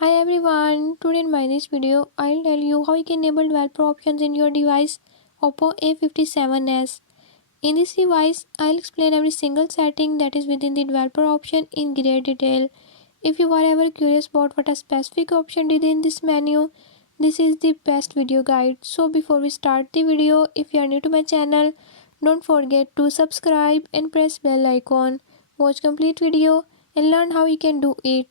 Hi everyone, today in my this video I'll tell you how you can enable developer options in your device Oppo A57s. In this device I'll explain every single setting that is within the developer option in great detail. If you are ever curious about what a specific option did in this menu, this is the best video guide. So before we start the video, if you are new to my channel, don't forget to subscribe and press bell icon. Watch complete video and learn how you can do it.